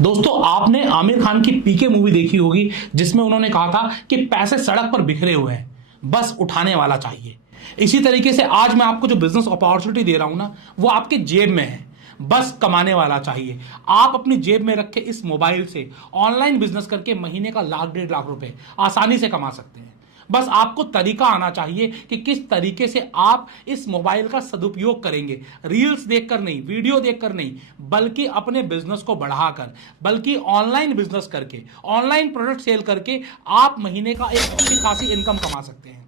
दोस्तों, आपने आमिर खान की पीके मूवी देखी होगी जिसमें उन्होंने कहा था कि पैसे सड़क पर बिखरे हुए हैं, बस उठाने वाला चाहिए। इसी तरीके से आज मैं आपको जो बिजनेस अपॉर्चुनिटी दे रहा हूं ना, वो आपके जेब में है, बस कमाने वाला चाहिए। आप अपनी जेब में रखे इस मोबाइल से ऑनलाइन बिजनेस करके महीने का लाख 1.5 लाख रुपए आसानी से कमा सकते हैं। बस आपको तरीका आना चाहिए कि किस तरीके से आप इस मोबाइल का सदुपयोग करेंगे। रील्स देखकर नहीं, वीडियो देखकर नहीं, बल्कि अपने बिजनेस को बढ़ाकर, बल्कि ऑनलाइन बिजनेस करके, ऑनलाइन प्रोडक्ट सेल करके आप महीने का एक अच्छी खासी इनकम कमा सकते हैं।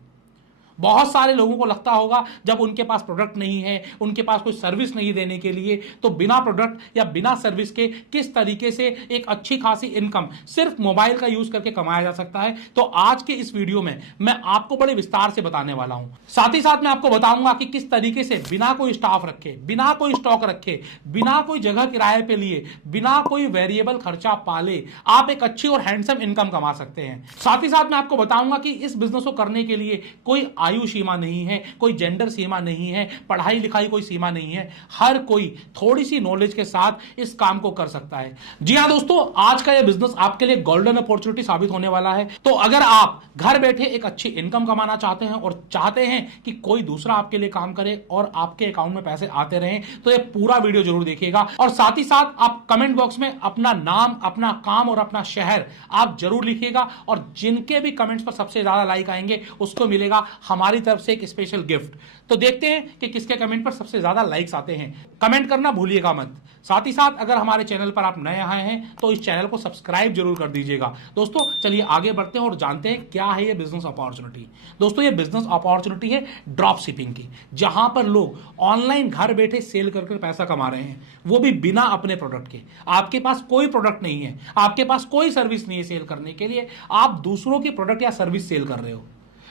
बहुत सारे लोगों को लगता होगा जब उनके पास प्रोडक्ट नहीं है, उनके पास कोई सर्विस नहीं देने के लिए, तो बिना प्रोडक्ट या बिना सर्विस के किस तरीके से एक अच्छी खासी इनकम सिर्फ मोबाइल का यूज करके कमाया जा सकता है। तो आज के इस वीडियो में मैं आपको बड़े विस्तार से बताने वाला हूं। साथ ही साथ मैं आपको बताऊंगा कि किस तरीके से बिना कोई स्टाफ रखे, बिना कोई स्टॉक रखे, बिना कोई जगह किराए पे लिए, बिना कोई वेरिएबल खर्चा पाले आप एक अच्छी और हैंडसम इनकम कमा सकते हैं। साथ ही साथ मैं आपको बताऊंगा कि इस बिजनेस को करने के लिए कोई आयु सीमा नहीं है, कोई जेंडर सीमा नहीं है, पढ़ाई लिखाई कोई सीमा नहीं है। हर कोई थोड़ी सी नॉलेज के साथ इस काम को कर सकता है। जी हां दोस्तों, आज का यह बिजनेस आपके लिए गोल्डन अपॉर्चुनिटी साबित होने वाला है। तो अगर आप घर बैठे एक अच्छी इनकम कमाना चाहते हैं और चाहते हैं कि कोई दूसरा आपके लिए काम करे और आपके अकाउंट में पैसे आते रहें, तो यह पूरा वीडियो जरूर देखिएगा। और साथ ही साथ आप कमेंट बॉक्स में अपना नाम, अपना काम और अपना शहर आप जरूर लिखिएगा। और जिनके भी कमेंट्स पर सबसे ज्यादा लाइक आएंगे उसको मिलेगा हमारी तरफ से एक स्पेशल गिफ्ट। तो देखते हैं कि किसके कमेंट पर सबसे ज्यादा लाइक्स आते हैं। कमेंट करना भूलिएगा मत। साथ ही साथ अगर हमारे चैनल पर आप नए आए हैं तो इस चैनल को सब्सक्राइब जरूर कर दीजिएगा। दोस्तों चलिए आगे बढ़ते हैं और जानते हैं क्या है ये बिजनेस अपॉर्चुनिटी। दोस्तों ये बिजनेस अपॉर्चुनिटी है ड्रॉप शिपिंग की, जहां पर लोग ऑनलाइन घर बैठे सेल करके पैसा कमा रहे हैं, वो भी बिना अपने प्रोडक्ट के। आपके पास कोई प्रोडक्ट नहीं है, आपके पास कोई सर्विस नहीं है सेल करने के लिए, आप दूसरों की प्रोडक्ट या सर्विस सेल कर रहे हो।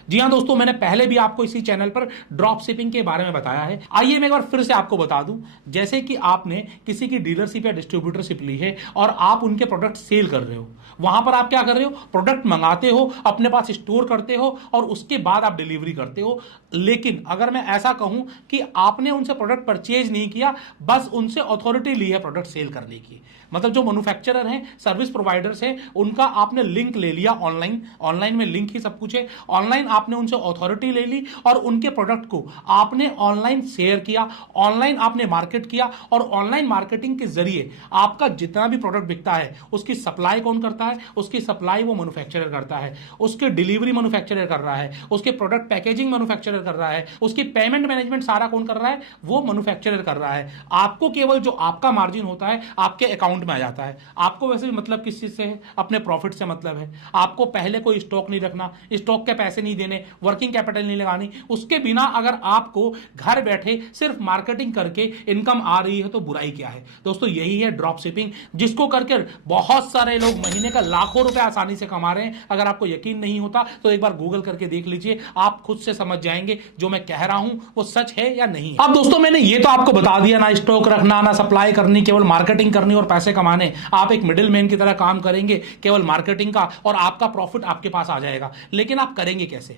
जी हां दोस्तों, मैंने पहले भी आपको इसी चैनल पर ड्रॉप शिपिंग के बारे में बताया है। आइए मैं एक बार फिर से आपको बता दूं। जैसे कि आपने किसी की डीलरशिप या डिस्ट्रीब्यूटरशिप ली है और आप उनके प्रोडक्ट सेल कर रहे हो, वहां पर आप क्या कर रहे हो, प्रोडक्ट मंगाते हो, अपने पास स्टोर करते हो और उसके बाद आप डिलीवरी करते हो। लेकिन अगर मैं ऐसा कहूं कि आपने उनसे प्रोडक्ट परचेज नहीं किया, बस उनसे अथॉरिटी ली है प्रोडक्ट सेल करने की, मतलब जो मैन्युफैक्चरर हैं, सर्विस प्रोवाइडर्स हैं, उनका आपने लिंक ले लिया। ऑनलाइन में लिंक ही सब कुछ है। ऑनलाइन आपने उनसे अथॉरिटी ले ली और उनके प्रोडक्ट को आपने ऑनलाइन शेयर किया, ऑनलाइन आपने मार्केट किया और ऑनलाइन मार्केटिंग के जरिए आपका जितना भी प्रोडक्ट बिकता है उसकी सप्लाई कौन करता है, उसकी सप्लाई वो मैन्युफैक्चरर करता है, उसके डिलीवरी मैन्युफैक्चरर कर रहा है, उसके प्रोडक्ट पैकेजिंग मैन्युफैक्चरर कर रहा है, उसकी पेमेंट मैनेजमेंट सारा कौन कर रहा है, वो मैन्युफैक्चरर कर रहा है। आपको केवल जो आपका मार्जिन होता है आपके अकाउंट में आ जाता है। आपको वैसे भी मतलब किस चीज से है, अपने प्रॉफिट से मतलब है। आपको पहले कोई स्टॉक नहीं रखना, स्टॉक के पैसे नहीं देने, वर्किंग कैपिटल नहीं लगानी। उसके बिना अगर आपको घर बैठे सिर्फ मार्केटिंग करके इनकम आ रही है तो बुराई क्या है। दोस्तों यही है ड्रॉप शिपिंग, जिसको करके बहुत सारे लोग महीने का लाखों रुपए आसानी से कमा रहे हैं। अगर आपको यकीन नहीं होता तो एक बार गूगल करके देख लीजिए, आप खुद से समझ जाएंगे जो मैं कह रहा हूं वो सच है या नहीं। अब दोस्तों मैंने ये तो आपको बता दिया, ना स्टॉक रखना, ना सप्लाई करनी, केवल मार्केटिंग करनी और पैसे कमाने। आप एक मिडिल मैन की तरह काम करेंगे केवल मार्केटिंग का और आपका प्रॉफिट आपके पास आ जाएगा। लेकिन आप करेंगे कैसे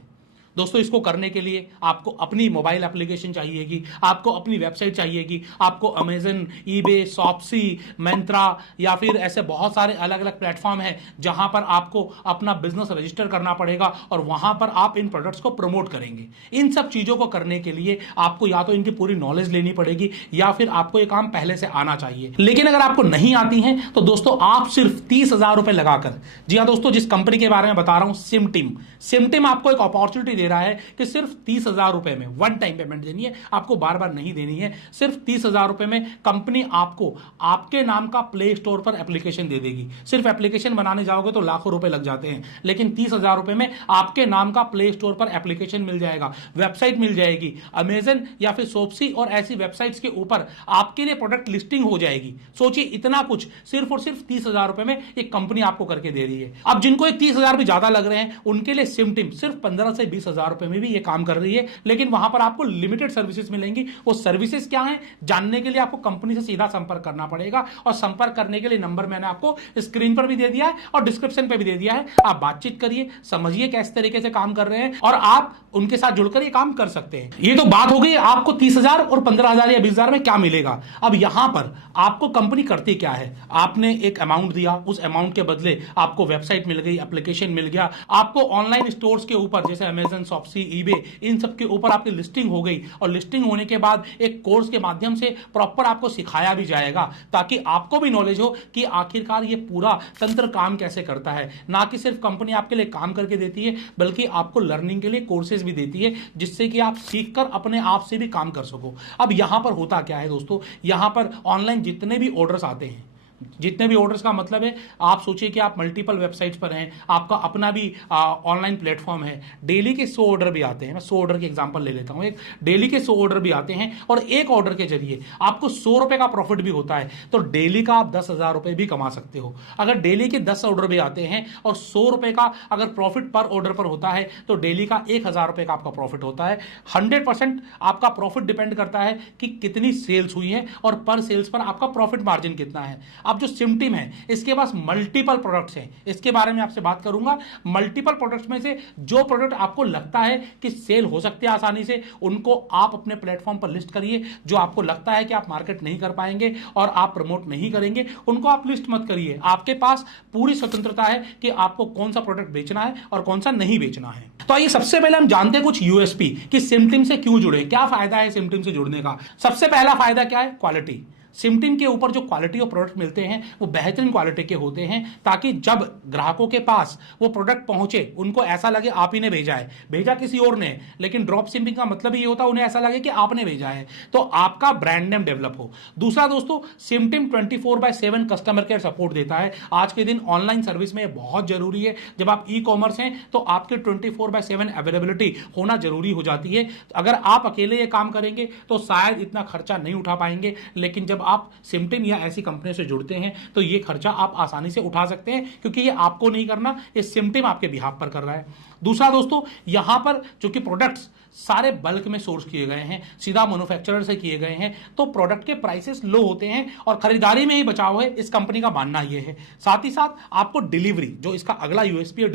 दोस्तों? इसको करने के लिए आपको अपनी मोबाइल एप्लीकेशन चाहिएगी, आपको अपनी वेबसाइट चाहिएगी, आपको अमेजन, ईबे, शॉप्सी, मिंत्रा या फिर ऐसे बहुत सारे अलग अलग प्लेटफॉर्म हैं जहां पर आपको अपना बिजनेस रजिस्टर करना पड़ेगा और वहां पर आप इन प्रोडक्ट्स को प्रमोट करेंगे। इन सब चीजों को करने के लिए आपको या तो इनकी पूरी नॉलेज लेनी पड़ेगी या फिर आपको ये काम पहले से आना चाहिए। लेकिन अगर आपको नहीं आती है तो दोस्तों आप सिर्फ 30,000 रुपए लगाकर, जी हाँ दोस्तों, जिस कंपनी के बारे में बता रहा हूं, सिमटिम आपको एक अपॉर्चुनिटी दे रहा है कि सिर्फ 30,000 रुपए में वन टाइम पेमेंट देनी है, आपको बार बार नहीं देनी है। सिर्फ 30,000 रुपए में कंपनी आपको आपके नाम का प्ले स्टोर पर एप्लीकेशन दे देगी। सिर्फ एप्लीकेशन बनाने जाओगे तो लाखों रुपए लग जाते हैं, लेकिन 30,000 रुपए में आपके नाम का प्ले स्टोर पर एप्लीकेशन मिल जाएगा, वेबसाइट मिल जाएगी, अमेजन या फिर शॉप्सी और ऐसी वेबसाइट्स के ऊपर आपके लिए प्रोडक्ट लिस्टिंग हो जाएगी। सोचिए इतना कुछ सिर्फ और सिर्फ 30,000 रुपए में एक कंपनी आपको करके दे रही है। अब जिनको 30,000 भी ज्यादा लग रहे हैं उनके लिए सिमटिम सिर्फ 15 से 20 10,000 रुपए में भी ये काम कर रही है, लेकिन वहां पर आपको लिमिटेड सर्विसेज मिलेंगी। वो सर्विसेज क्या है जानने के लिए आपको कंपनी से सीधा संपर्क करना पड़ेगा, और संपर्क करने के लिए नंबर मैंने आपको स्क्रीन पर भी दे दिया है और डिस्क्रिप्शन पे भी दे दिया है। आप बातचीत करिए, समझिए किस तरीके से काम कर रहे हैं, और आप उनके साथ जुड़कर ये काम कर सकते हैं। ये तो बात हो गई आपको 30,000 और 15,000 या 20,000 में क्या मिलेगा। अब यहां पर आपको कंपनी करती क्या है, आपने एक अमाउंट दिया, उस अमाउंट के बदले आपको वेबसाइट मिल गई, एप्लीकेशन मिल गया, आपको ऑनलाइन स्टोर्स के ऊपर जैसे अमेजन, शॉप्सी, ईबे, इन सब के ऊपर आपकी लिस्टिंग हो गई, और लिस्टिंग होने के बाद एक कोर्स के माध्यम से प्रॉपर आपको सिखाया भी जाएगा, ताकि आपको भी नॉलेज हो कि आखिरकार ये पूरा तंत्र काम कैसे करता है। ना कि सिर्फ कंपनी आपके लिए काम करके देती है, बल्कि आपको लर्निंग के लिए कोर्सेज भी देती है, जिससे कि आप सीखकर अपने आप से भी काम कर सको। अब यहां पर होता क्या है दोस्तों, यहां पर ऑनलाइन जितने भी ऑर्डर्स आते हैं, जितने भी ऑर्डर्स का मतलब है, आप सोचिए कि आप मल्टीपल वेबसाइट्स पर हैं, आपका अपना भी ऑनलाइन प्लेटफॉर्म है, डेली के 100 ऑर्डर भी आते हैं। मैं 100 ऑर्डर के एग्जांपल ले लेता हूं, एक डेली के 100 ऑर्डर भी आते हैं, और एक ऑर्डर के जरिए आपको 100 रुपए का प्रॉफिट भी होता है। तो डेली का आप 10,000 रुपए भी कमा सकते हो। अगर डेली के 10 ऑर्डर भी आते हैं और 100 रुपए का अगर प्रॉफिट पर ऑर्डर पर होता है, तो डेली का 1,000 रुपए का आपका प्रॉफिट होता है। 100% आपका प्रॉफिट डिपेंड करता है कि कितनी सेल्स हुई है और पर सेल्स पर आपका प्रॉफिट मार्जिन कितना है। अब जो सिमटीम है, इसके पास मल्टीपल प्रोडक्ट्स हैं, इसके बारे में आपसे बात करूंगा। मल्टीपल प्रोडक्ट्स में से जो प्रोडक्ट आपको लगता है कि सेल हो सकते हैं आसानी से, उनको आप अपने प्लेटफॉर्म पर लिस्ट करिए। जो आपको लगता है कि आप मार्केट नहीं कर पाएंगे और आप प्रमोट नहीं करेंगे, उनको आप लिस्ट मत करिए। आपके पास पूरी स्वतंत्रता है कि आपको कौन सा प्रोडक्ट बेचना है और कौन सा नहीं बेचना है। तो आइए सबसे पहले हम जानते हैं कुछ यूएसपी कि सिमटीम से क्यों जुड़े, क्या फायदा है सिमटीम से जुड़ने का। सबसे पहला फायदा क्या है, क्वालिटी। सिमटीम के ऊपर जो क्वालिटी ऑफ प्रोडक्ट मिलते हैं वो बेहतरीन क्वालिटी के होते हैं, ताकि जब ग्राहकों के पास वो प्रोडक्ट पहुंचे उनको ऐसा लगे आप ही ने भेजा है, भेजा किसी और ने, लेकिन ड्रॉप शिपिंग का मतलब ये होता है उन्हें ऐसा लगे कि आपने भेजा है, तो आपका ब्रांड नेम डेवलप हो। दूसरा दोस्तों, सिमटीम 24/7 कस्टमर केयर सपोर्ट देता है। आज के दिन ऑनलाइन सर्विस में बहुत जरूरी है। जब आप ई कॉमर्स हैं तो आपके 24/7 अवेलेबिलिटी होना जरूरी हो जाती है। अगर आप अकेले ये काम करेंगे तो शायद इतना खर्चा नहीं उठा पाएंगे, लेकिन जब आप सिमटीम या ऐसी कंपनी से जुड़ते हैं तो ये खर्चा आप आसानी से उठा सकते हैं, क्योंकि ये आपको नहीं करना, ये सिमटीम आपके बिहाफ पर कर रहा है। दूसरा दोस्तों, यहां पर जो कि प्रोडक्ट्स सारे बल्क में सोर्स किए गए हैं, सीधा मैन्युफैक्चरर से किए गए हैं, तो प्रोडक्ट के प्राइसेस लो होते हैं और खरीदारी में ही बचाव है, इस कंपनी का मानना यह है। साथ ही साथ आपको डिलीवरी, जो इसका अगला यूएसपी है,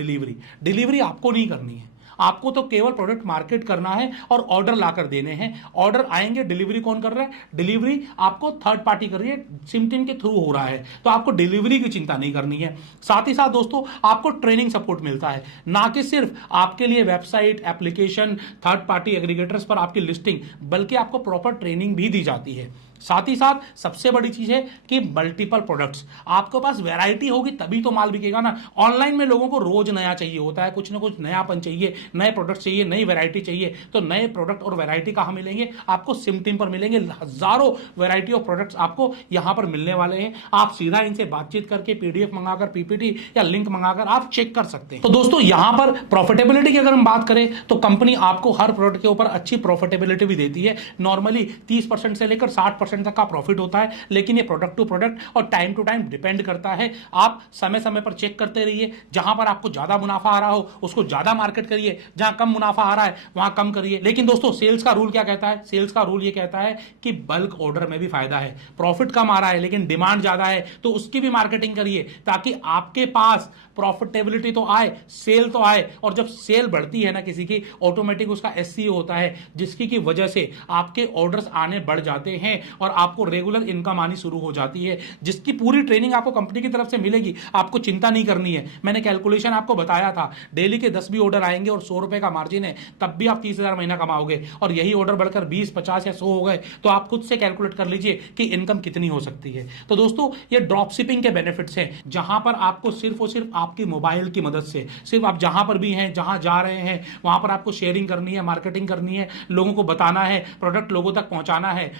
डिलीवरी आपको नहीं करनी है। आपको तो केवल प्रोडक्ट मार्केट करना है और ऑर्डर लाकर देने हैं। ऑर्डर आएंगे, डिलीवरी कौन कर रहा है, डिलीवरी आपको थर्ड पार्टी कर रही है, सिमटीम के थ्रू हो रहा है, तो आपको डिलीवरी की चिंता नहीं करनी है। साथ ही साथ दोस्तों, आपको ट्रेनिंग सपोर्ट मिलता है, ना कि सिर्फ आपके लिए website, application, third party aggregators पर आपकी लिस्टिंग, बल्कि आपको प्रॉपर ट्रेनिंग भी दी जाती है। साथ ही साथ सबसे बड़ी चीज है कि मल्टीपल प्रोडक्ट्स, आपके पास वैरायटी होगी तभी तो माल बिकेगा ना। ऑनलाइन में लोगों को रोज नया चाहिए होता है, कुछ ना कुछ नयापन चाहिए, नए प्रोडक्ट चाहिए, नई वैरायटी चाहिए, तो नए प्रोडक्ट और वैरायटी कहां मिलेंगे, आपको सिमटीम पर मिलेंगे। हजारों वैरायटी ऑफ प्रोडक्ट्स आपको यहां पर मिलने वाले हैं। आप सीधा इनसे बातचीत करके पीडीएफ मंगाकर, पीपीटी या लिंक मंगाकर आप चेक कर सकते हैं। तो दोस्तों, यहां पर प्रॉफिटेबिलिटी की अगर हम बात करें तो कंपनी आपको हर प्रोडक्ट के ऊपर अच्छी प्रॉफिटेबिलिटी भी देती है। नॉर्मली 30% से लेकर 60% तक का प्रॉफिट होता है, लेकिन ये प्रोडक्ट टू प्रोडक्ट और टाइम टू टाइम डिपेंड करता है। आप समय समय पर चेक करते रहिए, जहां पर आपको ज्यादा मुनाफा आ रहा हो उसको ज्यादा मार्केट करिए, जहां कम मुनाफा आ रहा है वहां कम करिए। लेकिन दोस्तों, सेल्स का रूल क्या कहता है, सेल्स का रूल ये कहता है कि बल्क ऑर्डर में भी फायदा है। प्रॉफिट कम आ रहा है लेकिन डिमांड ज्यादा है, तो उसकी भी मार्केटिंग करिए, ताकि आपके पास प्रॉफिटेबिलिटी तो आए, सेल तो आए, और जब सेल बढ़ती है ना किसी की, ऑटोमेटिक उसका एससीओ होता है, जिसकी की वजह से आपके ऑर्डर्स आने बढ़ जाते हैं और आपको रेगुलर इनकम आनी शुरू हो जाती है, जिसकी पूरी ट्रेनिंग आपको कंपनी की तरफ से मिलेगी। आपको चिंता नहीं करनी है। मैंने कैलकुलेशन आपको बताया था, डेली के 10 भी ऑर्डर आएंगे और 100 रुपए का मार्जिन है, तब भी आप 30,000 महीना कमाओगे, और यही ऑर्डर बढ़कर 20, 50 या 100 हो गए तो आप खुद से कैलकुलेट कर लीजिए कि इनकम कितनी हो सकती है। तो दोस्तों, ये ड्रॉप शिपिंग के बेनिफिट्स हैं, जहां पर आपको सिर्फ और सिर्फ आपकी मोबाइल की मदद से, सिर्फ आप जहां पर भी हैं, जहां जा रहे हैं, वहां पर आपको शेयरिंग करनी है, मार्केटिंग करनी है, लोगों को बताना है, प्रोडक्ट लोगों तक पहुंचाना है,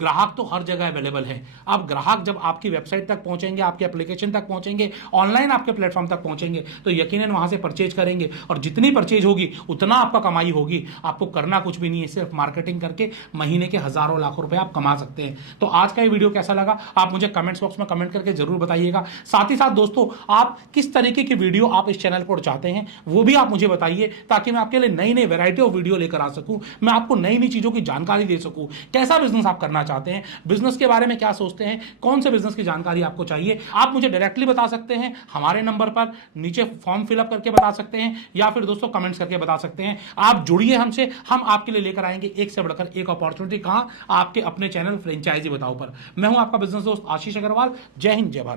ग्राहक तो हर जगह अवेलेबल है। अब ग्राहक जब आपकी वेबसाइट तक पहुंचेंगे, आपके एप्लीकेशन तक पहुंचेंगे, ऑनलाइन आपके प्लेटफॉर्म तक पहुंचेंगे, तो यकीनन वहां से परचेज करेंगे, और जितनी परचेज होगी उतना आपका कमाई होगी। आपको करना कुछ भी नहीं है, सिर्फ मार्केटिंग करके महीने के हजारों लाखों रुपए आप कमा सकते हैं। तो आज का ये वीडियो कैसा लगा आप मुझे कमेंट्स बॉक्स में कमेंट करके जरूर बताइएगा। साथ ही साथ दोस्तों, आप किस तरीके की वीडियो आप इस चैनल पर चाहते हैं वो भी आप मुझे बताइए, ताकि मैं आपके लिए नई नई वैरायटी ऑफ वीडियो लेकर आ सकूं, मैं आपको नई नई चीजों की जानकारी दे सकूं। कैसा बिजनेस आप करना चाहते हैं, बिजनेस के बारे में क्या सोचते हैं, कौन से बिजनेस की जानकारी आपको चाहिए, आप मुझे डायरेक्टली बता सकते हैं हमारे नंबर पर, नीचे फॉर्म फिलअप करके बता सकते हैं, या फिर दोस्तों कमेंट्स करके बता सकते हैं। आप जुड़िए हमसे, हम आपके लिए लेकर आएंगे एक से बढ़कर एक अपॉर्चुनिटी। कहां? आपके अपने चैनल फ्रेंचाइजी बताओ पर। मैं हूं आपका बिजनेस दोस्त आशीष अग्रवाल। जय हिंद, जय भारत।